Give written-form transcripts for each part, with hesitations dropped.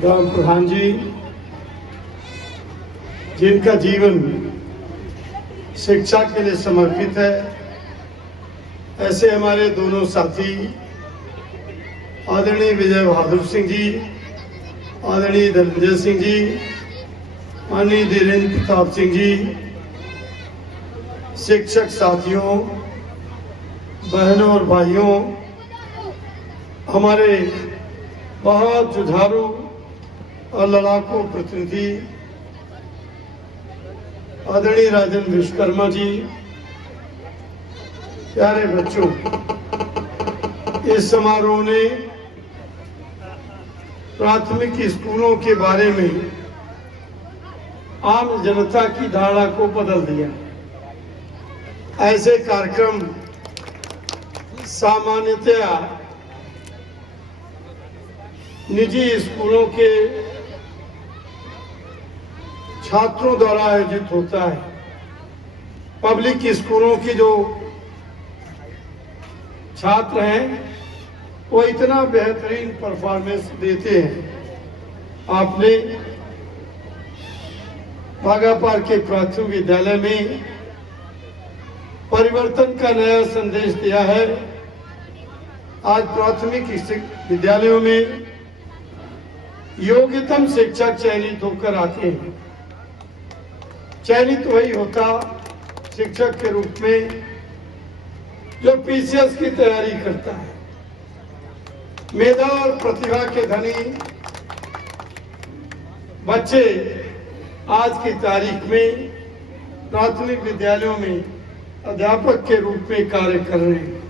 ग्राम प्रधान जी, जिनका जीवन शिक्षा के लिए समर्पित है, ऐसे हमारे दोनों साथी आदरणीय विजय बहादुर सिंह जी, आदरणीय धनंजय सिंह जी, माननीय धीरेन्द्र प्रताप सिंह जी, शिक्षक साथियों, बहनों और भाइयों, हमारे बहुत जुझारू और लड़ाकू प्रतिनिधि आदरणीय राजेंद्र विश्वकर्मा जी, प्यारे बच्चों, इस समारोह ने प्राथमिक स्कूलों के बारे में आम जनता की धारणा को बदल दिया। ऐसे कार्यक्रम सामान्यतया निजी स्कूलों के छात्रों द्वारा आयोजित होता है। पब्लिक स्कूलों के जो छात्र हैं वो इतना बेहतरीन परफॉर्मेंस देते हैं। आपने भागापार के प्राथमिक विद्यालय में परिवर्तन का नया संदेश दिया है। आज प्राथमिक विद्यालयों में योग्यतम शिक्षक चयनित होकर आते हैं। चयनित वही होता शिक्षक के रूप में जो पीसीएस की तैयारी करता है। मेधा और प्रतिभा के धनी बच्चे आज की तारीख में प्राथमिक विद्यालयों में अध्यापक के रूप में कार्य कर रहे हैं।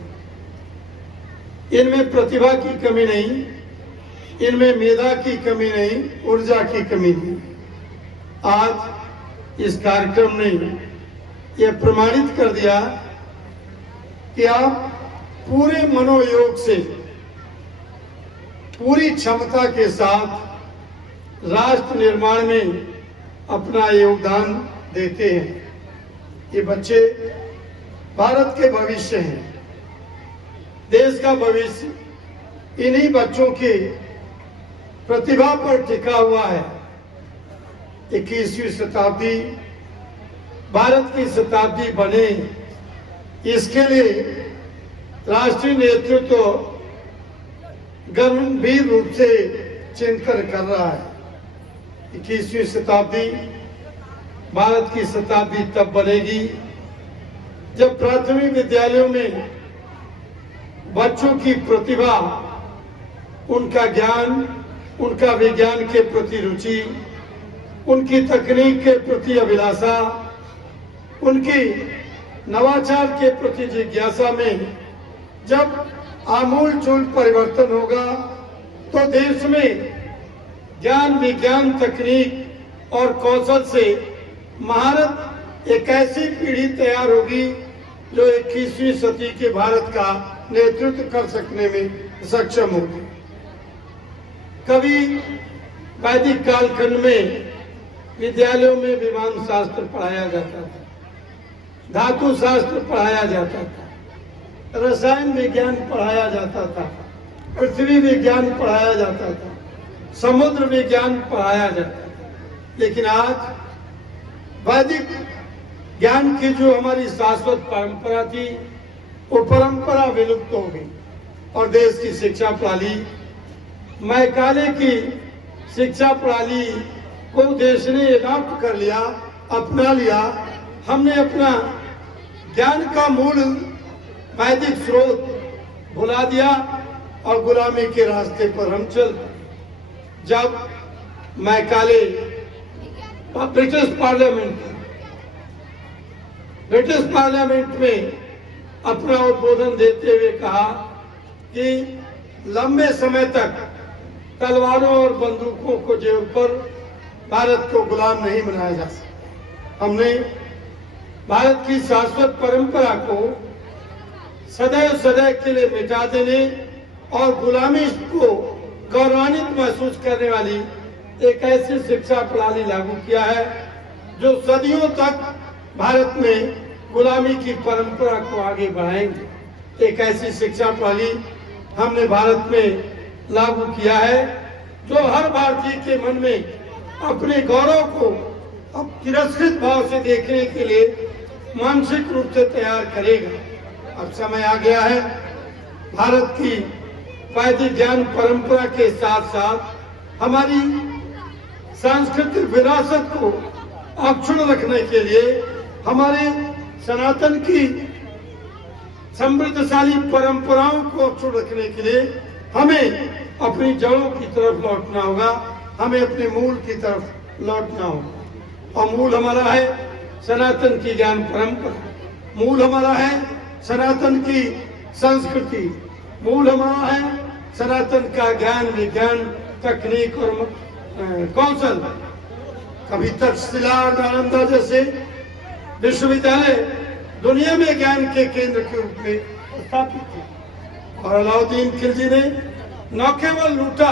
इनमें प्रतिभा की कमी नहीं, इनमें मेधा की कमी नहीं, ऊर्जा की कमी नहीं। आज इस कार्यक्रम ने यह प्रमाणित कर दिया कि आप पूरे मनोयोग से, पूरी क्षमता के साथ राष्ट्र निर्माण में अपना योगदान देते हैं। ये बच्चे भारत के भविष्य हैं, देश का भविष्य इन्हीं बच्चों के प्रतिभा पर टिका हुआ है। 21वीं शताब्दी भारत की शताब्दी बने, इसके लिए राष्ट्रीय नेतृत्व गंभीर रूप से चिंतन कर रहा है। 21वीं शताब्दी भारत की शताब्दी तब बनेगी जब प्राथमिक विद्यालयों में बच्चों की प्रतिभा, उनका ज्ञान, उनका विज्ञान के प्रति रुचि, उनकी तकनीक के प्रति अभिलाषा, उनकी नवाचार के प्रति जिज्ञासा में जब आमूल-चूल परिवर्तन होगा तो देश में ज्ञान, विज्ञान, तकनीक और कौशल से महारत एक ऐसी पीढ़ी तैयार होगी जो 21वीं सदी के भारत का नेतृत्व कर सकने में सक्षम होगी। कभी वैदिक कालखंड में विद्यालयों में विमान शास्त्र पढ़ाया जाता था, धातु शास्त्र पढ़ाया जाता था, रसायन विज्ञान पढ़ाया जाता था, पृथ्वी विज्ञान पढ़ाया जाता था, समुद्र विज्ञान पढ़ाया जाता था। लेकिन आज वैदिक ज्ञान की जो हमारी शाश्वत परंपरा थी, वो परंपरा विलुप्त हो गई और देश की शिक्षा प्रणाली, मैकाले की शिक्षा प्रणाली को देश ने अडॉप्ट कर लिया, अपना लिया। हमने अपना ज्ञान का मूल वैदिक स्रोत भुला दिया और गुलामी के रास्ते पर हम चल। जब मैकाले ब्रिटिश पार्लियामेंट में अपना उद्बोधन देते हुए कहा कि लंबे समय तक तलवारों और बंदूकों को जेब पर भारत को गुलाम नहीं बनाया जा सकता। हमने भारत की शाश्वत परंपरा को सदैव सदैव के लिए मिटा देने और गुलामी को गौरवान्वित महसूस करने वाली एक ऐसी शिक्षा प्रणाली लागू किया है जो सदियों तक भारत में गुलामी की परंपरा को आगे बढ़ाएंगे। एक ऐसी शिक्षा प्रणाली हमने भारत में लागू किया है जो हर भारतीय के मन में अपने गौरव को अब तिरस्कृत भाव से देखने के लिए मानसिक रूप से तैयार करेगा। अब समय आ गया है भारत की वैदिक ज्ञान परंपरा के साथ साथ हमारी सांस्कृतिक विरासत को अक्षुण्ण रखने के लिए, हमारे सनातन की समृद्धशाली परंपराओं को अक्षुण्ण रखने के लिए हमें अपनी जड़ों की तरफ लौटना होगा, हमें अपने मूल की तरफ लौटना होगा। और मूल हमारा है सनातन की ज्ञान परंपरा, मूल हमारा है सनातन की संस्कृति, मूल हमारा है सनातन का ज्ञान, विज्ञान, तकनीक और कौशल। कभी तक्षशिला, नालंदा जैसे विश्वविद्यालय दुनिया में ज्ञान के केंद्र के रूप में स्थापित थे और अलाउद्दीन खिलजी ने न केवल लूटा,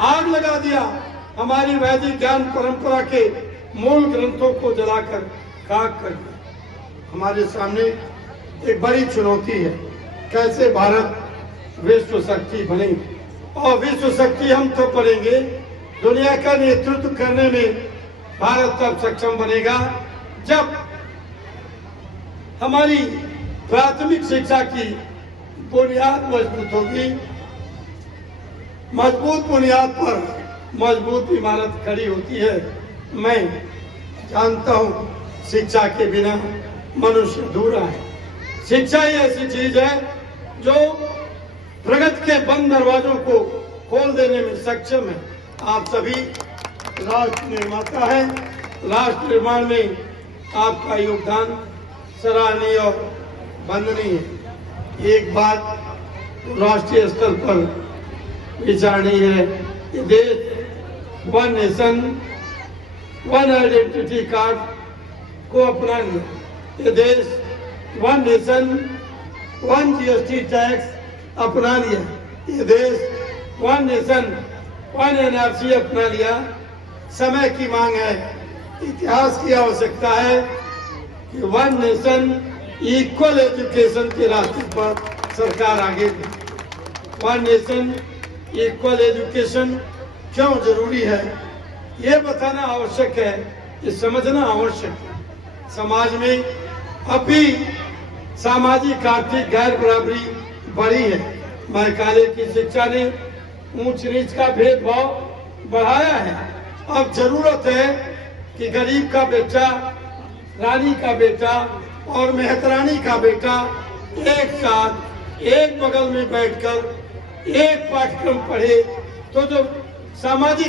आग लगा दिया, हमारी वैदिक ज्ञान परंपरा के मूल ग्रंथों को जलाकर खाक कर दिया। हमारे सामने एक बड़ी चुनौती है, कैसे भारत विश्व शक्ति बने। और विश्व शक्ति हम तब बनेंगे, दुनिया का नेतृत्व करने में भारत तब सक्षम बनेगा जब हमारी प्राथमिक शिक्षा की बुनियाद मजबूत होगी। मजबूत बुनियाद पर मजबूत इमारत खड़ी होती है। मैं जानता हूं शिक्षा के बिना मनुष्य अधूरा है। शिक्षा ही ऐसी चीज है जो प्रगति के बंद दरवाजों को खोल देने में सक्षम है। आप सभी राष्ट्र निर्माता हैं, राष्ट्र निर्माण में आपका योगदान सराहनीय और वंदनीय है। एक बात राष्ट्रीय स्तर पर विचारनी है कि देश one nation one identity card को अपना लिया। ये देश one nation one GST tax अपना लिया। ये देश वन नेशन वन एनआरसी अपना लिया। समय की मांग है, इतिहास की आवश्यकता है कि वन नेशन इक्वल एजुकेशन के रास्ते पर सरकार आगे बढ़े। वन नेशन इक्वल एजुकेशन क्यों जरूरी है, ये बताना आवश्यक है, ये समझना आवश्यक है। समाज में अभी सामाजिक आर्थिक गैर बराबरी बढ़ी है। मैकाले की शिक्षा ने ऊंच नीच का भेदभाव बढ़ाया है। अब जरूरत है कि गरीब का बेटा, रानी का बेटा और मेहतरानी का बेटा एक साथ एक बगल में बैठकर एक पाठ्यक्रम पढ़े, तो जो सामाजिक